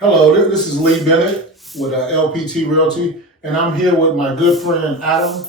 Hello, this is Lee Bennett with LPT Realty, and I'm here with my good friend Adam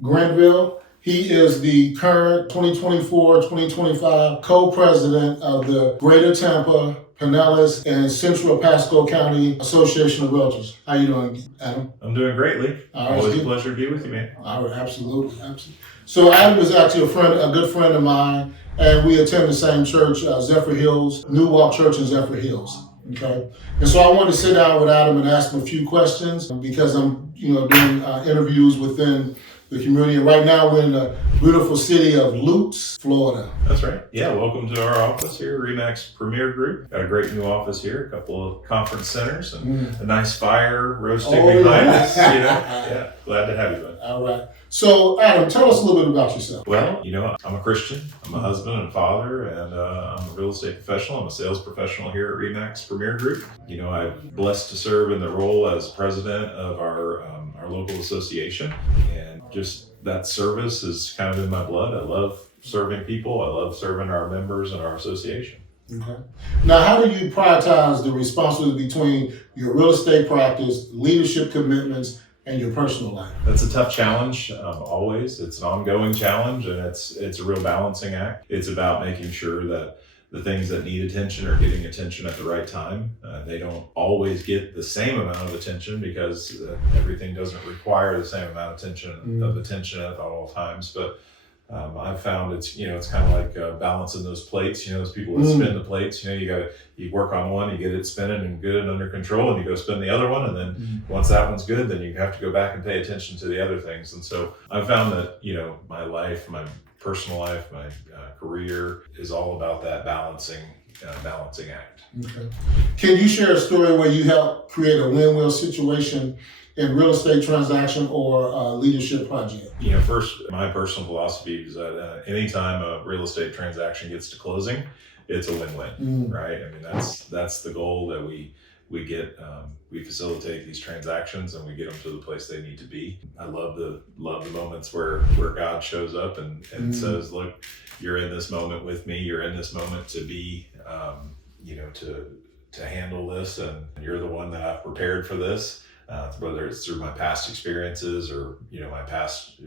Grenville. He is the current 2024-2025 co-president of the Greater Tampa, Pinellas, and Central Pasco County Association of Realtors. How you doing, Adam? I'm doing great, Lee. Always a pleasure to be with you, man. All right, absolutely. So Adam is actually a good friend of mine, and we attend the same church, Zephyr Hills, New Walk Church in Zephyr Hills. Okay, and so I wanted to sit down with Adam and ask him a few questions because I'm, doing interviews within the community. And right now we're in the beautiful city of Lutz, Florida. That's right. Yeah, welcome to our office here, RE/MAX Premier Group. Got a great new office here, a couple of conference centers, and a nice fire roasting behind us. Yeah, glad to have you, bud. All right. So, Adam, tell us a little bit about yourself. Well, I'm a Christian. I'm a husband and father, and I'm a real estate professional. I'm a sales professional here at RE/MAX Premier Group. I'm blessed to serve in the role as president of our local association, and just that service is kind of in my blood. I love serving people. I love serving our members and our association. Okay. Now, how do you prioritize the responsibility between your real estate practice, leadership commitments, and your personal life? That's a tough challenge, always. It's an ongoing challenge, and it's a real balancing act. It's about making sure that the things that need attention are getting attention at the right time. They don't always get the same amount of attention because everything doesn't require the same amount of attention at all times. But I've found it's kind of like balancing those plates. Those people that spin the plates. You work on one, you get it spinning and good and under control, and you go spin the other one, and then once that one's good, then you have to go back and pay attention to the other things. And so I've found that my life, my personal life, my career is all about that balancing act. Okay. Can you share a story where you helped create a win-win situation in real estate transaction or a leadership project? First, my personal philosophy is that anytime a real estate transaction gets to closing, it's a win-win, right? I mean, that's the goal that we get. We facilitate these transactions and we get them to the place they need to be. I love the moments where God shows up and says, "Look, you're in this moment with me. You're in this moment to be, to handle this, and you're the one that I've prepared for this." Whether it's through my past experiences or my past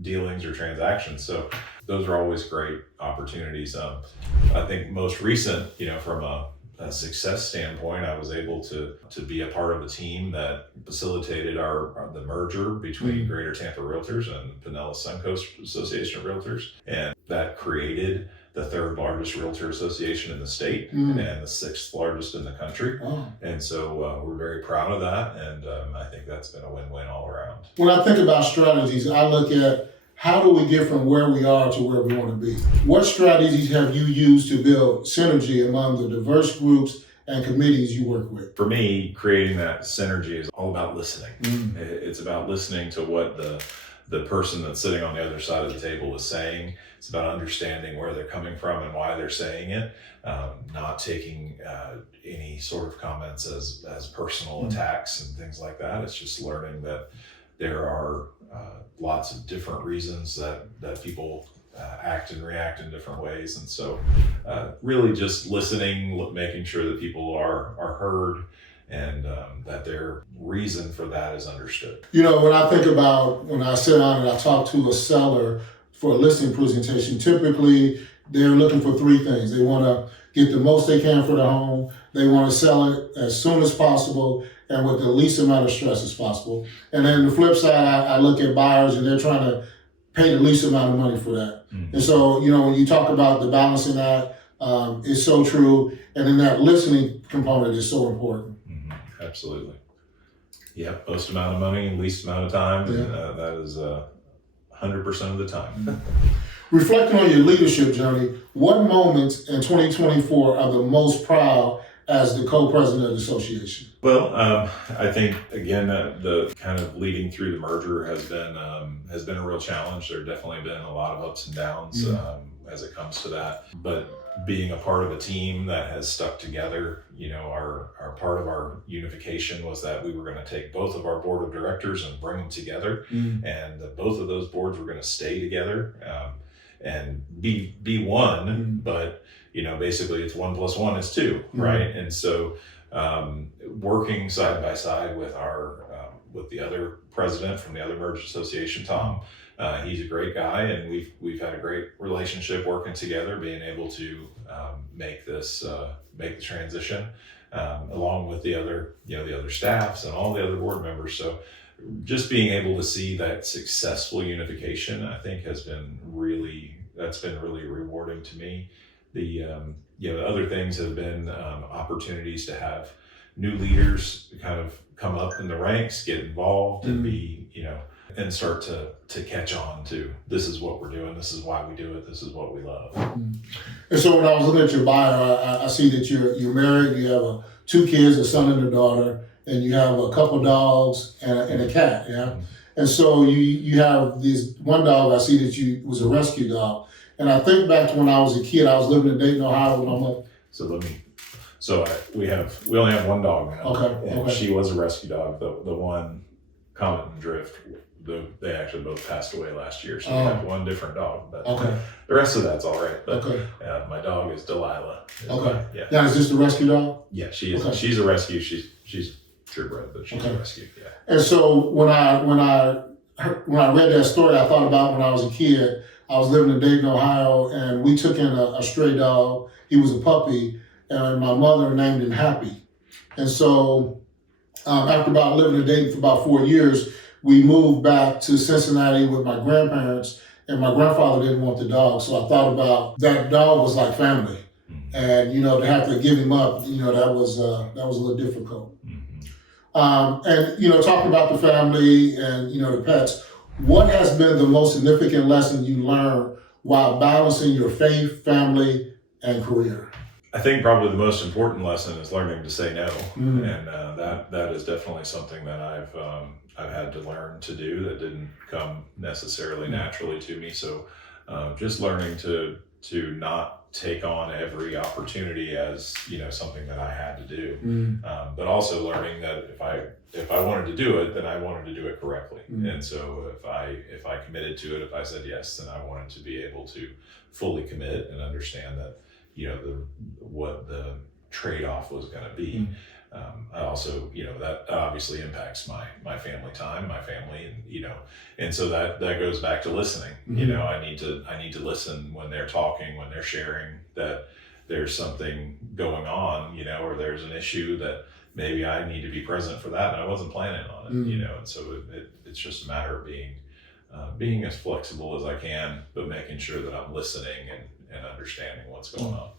dealings or transactions. So those are always great opportunities. I think most recent, from a success standpoint, I was able to be a part of a team that facilitated the merger between Greater Tampa Realtors and Pinellas Suncoast Association of Realtors, and that created the third largest realtor association in the state and the sixth largest in the country. And so we're very proud of that. And I think that's been a win-win all around. When I think about strategies, I look at how do we get from where we are to where we want to be? What strategies have you used to build synergy among the diverse groups and committees you work with? For me, creating that synergy is all about listening. It's about listening to what the person that's sitting on the other side of the table is saying. It's about understanding where they're coming from and why they're saying it, not taking any sort of comments as personal attacks and things like that. It's just learning that there are lots of different reasons that people act and react in different ways. And so really just listening, making sure that people are heard, and that their reason for that is understood. When I think about when I sit down and I talk to a seller for a listing presentation, typically they're looking for three things. They want to get the most they can for their home. They want to sell it as soon as possible and with the least amount of stress as possible. And then the flip side, I look at buyers and they're trying to pay the least amount of money for that. And so, when you talk about the balancing act, it's so true. And then that listening component is so important. Absolutely. Yeah, most amount of money, least amount of time. And, that is 100% of the time. Reflecting on your leadership journey, what moments in 2024 are the most proud as the co-president of the association? Well, I think again the kind of leading through the merger has been a real challenge. There have definitely been a lot of ups and downs as it comes to that. But being a part of a team that has stuck together, our part of our unification was that we were going to take both of our board of directors and bring them together, and that both of those boards were going to stay together and be one. But basically it's 1 + 1 is 2, right? And so working side by side with with the other president from the other merged association, Tom. He's a great guy, and we've had a great relationship working together, being able to make the transition along with the other staffs and all the other board members. So just being able to see that successful unification, I think, that's been really rewarding to me. The other things have been opportunities to have new leaders kind of come up in the ranks, get involved, and be, and start to catch on to, this is what we're doing, this is why we do it, this is what we love. And so when I was looking at your bio, I see that you're married, you have 2 kids, a son and a daughter, and you have a couple dogs and a cat, yeah? And so you have this one dog, I see that was a rescue dog. And I think back to when I was a kid, I was living in Dayton, Ohio when I'm up. We only have one dog now. Okay. She was a rescue dog. The one, Comet and Drift, they actually both passed away last year. So we have one different dog. But the rest of that's all right. But my dog is Delilah. Yeah. Now, is this the rescue dog? Yeah, she is. She's a rescue. She's purebred, but she's a rescue. Yeah. And so when I read that story, I thought about when I was a kid. I was living in Dayton, Ohio, and we took in a stray dog. He was a puppy, and my mother named him Happy. And so after about living in Dayton for about 4 years, we moved back to Cincinnati with my grandparents, and my grandfather didn't want the dog. So I thought about that dog was like family. And, to have to give him up, that was a little difficult. And, talking about the family and, the pets, what has been the most significant lesson you learned while balancing your faith, family, and career? I think probably the most important lesson is learning to say no, and that is definitely something that I've had to learn to do. That didn't come necessarily naturally to me. So just learning to not take on every opportunity as something that I had to do, but also learning that if I wanted to do it, then I wanted to do it correctly. And so if I committed to it, if I said yes, then I wanted to be able to fully commit and understand that what the trade-off was going to be. I also, that obviously impacts my family time, my family, and so that goes back to listening. I need to listen when they're talking, when they're sharing that there's something going on, or there's an issue that maybe I need to be present for that, and I wasn't planning on it, and so it's just a matter of being as flexible as I can, but making sure that I'm listening and understanding what's going on.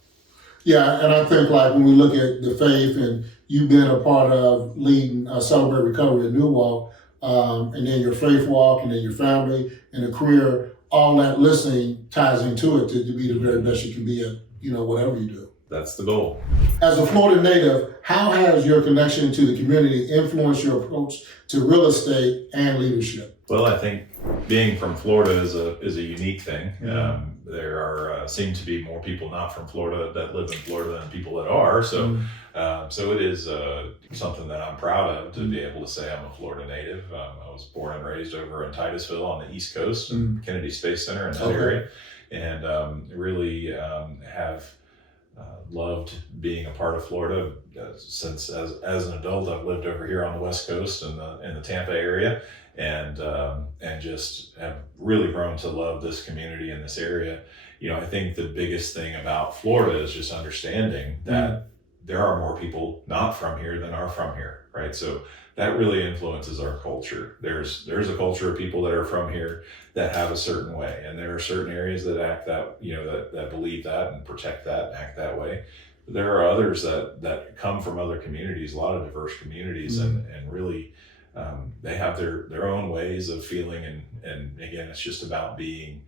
Yeah, and I think like when we look at the faith, and you've been a part of leading Celebrate Recovery at New Walk, and then your faith walk, and then your family and the career, all that listening ties into it to be the very best you can be at, whatever you do. That's the goal. As a Florida native, how has your connection to the community influenced your approach to real estate and leadership? Well, I think being from Florida is a unique thing. There seem to be more people not from Florida that live in Florida than people that are. So, so it is something that I'm proud of, to be able to say I'm a Florida native. I was born and raised over in Titusville on the East Coast, Kennedy Space Center in that area, and really have loved being a part of Florida since as an adult. I've lived over here on the West Coast in the Tampa area. And just have really grown to love this community in this area. I think the biggest thing about Florida is just understanding that there are more people not from here than are from here, right? So that really influences our culture. There's a culture of people that are from here that have a certain way, and there are certain areas that act that, that believe that and protect that and act that way. But there are others that come from other communities, a lot of diverse communities, and really they have their own ways of feeling, and again, it's just about being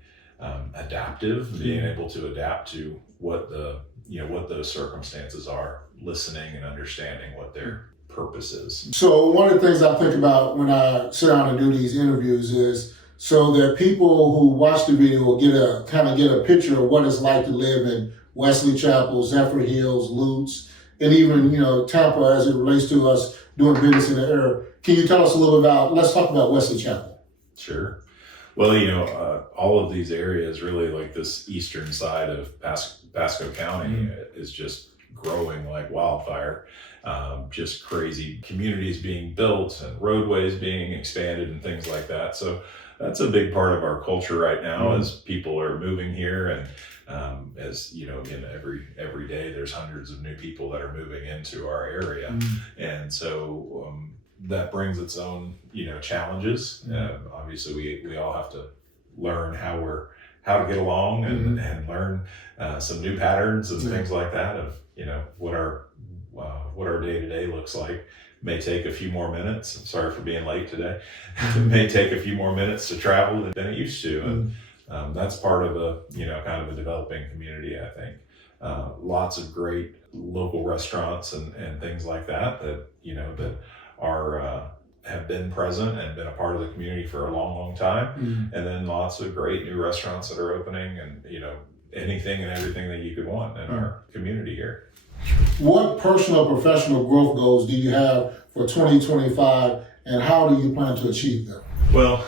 adaptive, being able to adapt to what those circumstances are, listening and understanding what their purpose is. So one of the things I think about when I sit down and do these interviews is so that people who watch the video will get a picture of what it's like to live in Wesley Chapel, Zephyr Hills, Lutz, and even Tampa as it relates to us doing business in the area. Can you tell us a little let's talk about Wesley Chapel. Sure. Well, all of these areas, really, like this eastern side of Pasco County, is just growing like wildfire. just crazy communities being built and roadways being expanded and things like that. So that's a big part of our culture right now as people are moving here. And as you know, again, every day there's hundreds of new people that are moving into our area. And so that brings its own, challenges. Obviously we all have to learn how to get along and learn some new patterns and things like that of, what our day-to-day looks like. May take a few more minutes. I'm sorry for being late today. It may take a few more minutes to travel than it used to. And that's part of a, kind of a developing community, I think. Lots of great local restaurants and things like that, that are, have been present and been a part of the community for a long, long time. And then lots of great new restaurants that are opening and, anything and everything that you could want in our community here. What personal or professional growth goals do you have for 2025, and how do you plan to achieve them? Well,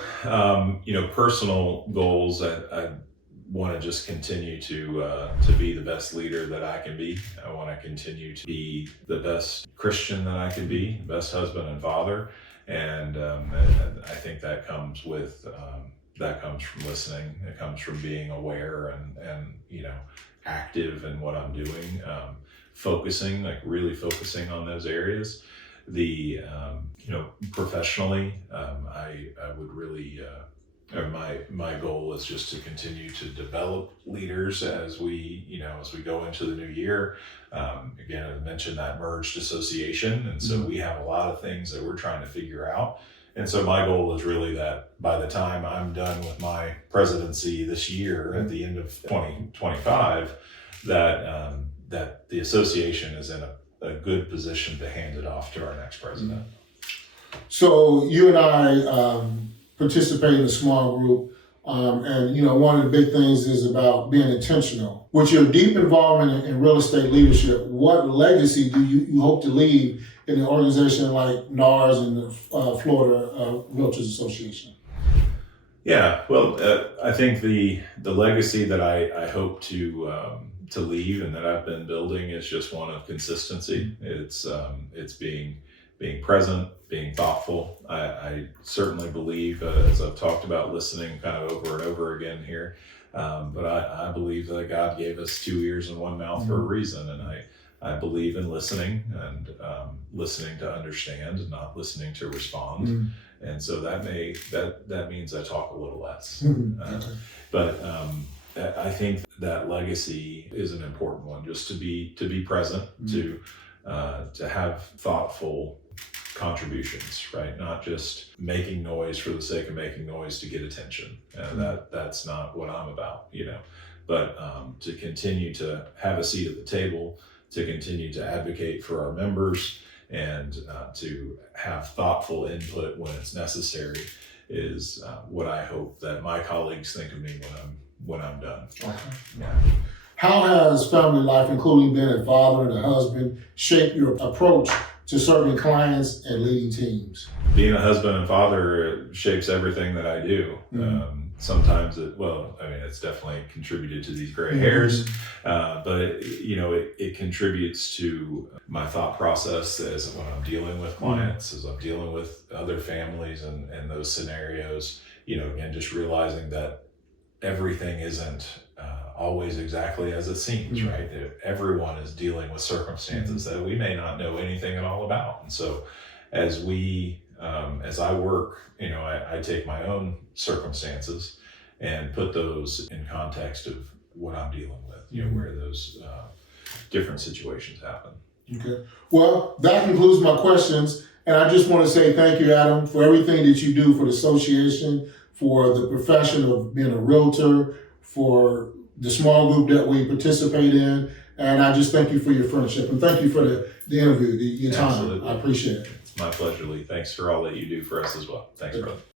personal goals, I want to just continue to be the best leader that I can be. I want to continue to be the best Christian that I can be, the best husband and father. And I think that comes from listening. It comes from being aware and active in what I'm doing. Really focusing on those areas. The, professionally, I would really, my goal is just to continue to develop leaders as we go into the new year. Again, I mentioned that merged association. And so we have a lot of things that we're trying to figure out. And so my goal is really that by the time I'm done with my presidency this year at the end of 2025, that the association is in a good position to hand it off to our next president. So you and I participate in a small group, and one of the big things is about being intentional. With your deep involvement in real estate leadership, what legacy do you hope to leave in an organization like NARS and the Florida Realtors Association? Yeah, well, I think the legacy that I hope to leave and that I've been building is just one of consistency. It's being present, being thoughtful. I certainly believe, as I've talked about, listening kind of over and over again here. But I believe that God gave us 2 ears and 1 mouth for a reason, and I believe in listening and listening to understand and not listening to respond. And so that means I talk a little less. But I think that legacy is an important one, just to be present, to have thoughtful contributions, right? Not just making noise for the sake of making noise to get attention. That's not what I'm about, but to continue to have a seat at the table, to continue to advocate for our members, and to have thoughtful input when it's necessary is what I hope that my colleagues think of me when I'm done. Yeah. How has family life, including being a father and a husband, shaped your approach to serving clients and leading teams? Being a husband and father shapes everything that I do. Sometimes it's definitely contributed to these gray hairs, but it contributes to my thought process as when I'm dealing with clients, as I'm dealing with other families and those scenarios, and just realizing that everything isn't always exactly as it seems, right? That everyone is dealing with circumstances that we may not know anything at all about. And so as I work, I take my own circumstances and put those in context of what I'm dealing with, where those different situations happen. Okay. Well, that concludes my questions. And I just want to say thank you, Adam, for everything that you do for the association, for the profession of being a realtor, for the small group that we participate in. And I just thank you for your friendship. And thank you for the interview, your time. Absolutely. I appreciate it. It's my pleasure, Lee. Thanks for all that you do for us as well. Thanks, brother.